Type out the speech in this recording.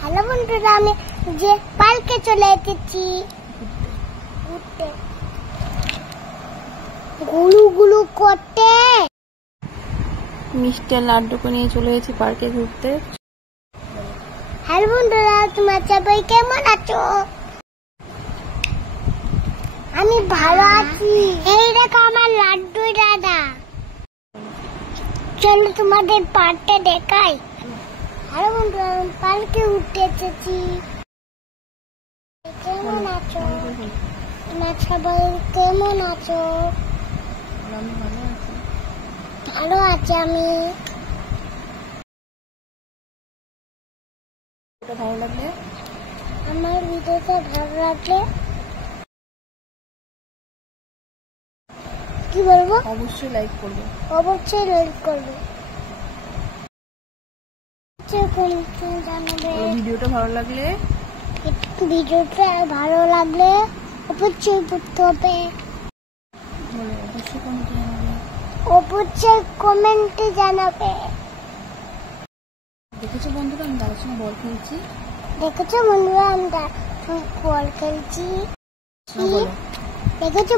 Hello বন্ধুরা, আমি যে পার্কে চলে এসেছি ঘুরতে, গুলু গুলু করতে। মিষ্টি আর লাড্ডুকে নিয়ে চলে গেছি পার্কে ঘুরতে। হ্যালো বন্ধুরা, তোমার সবাই কেমন আছো? আমি ভালো আছি। এই দেখো আমার লাড্ডু দাদা। চলো তোমাদের পার্কটা দেখাই। হ্যালো বন্ধুরা, আমি পার্কে ঘুরতে এসেছি। কেমন আছো? তোমার সবাই কেমন আছো? ভালো আছি আমি। ভালো লাগলে আমার ভিডিওটা ভালো লাগলে কি বলবো? অবশ্যই লাইক করবে। অবশ্যই লাইক করবে। জানাবে ভিডিওটা ভালো লাগলে অবশ্যই করতে হবে। অবশ্যই কমেন্টে জানাবে। অবশ্যই কমেন্টে জানাবে। দেখেছো বন্ধুরা, আমি দাদার সঙ্গে বল খেলছি। দেখেছো বন্ধুরা, আমরা বল খেলছি। দেখেছো।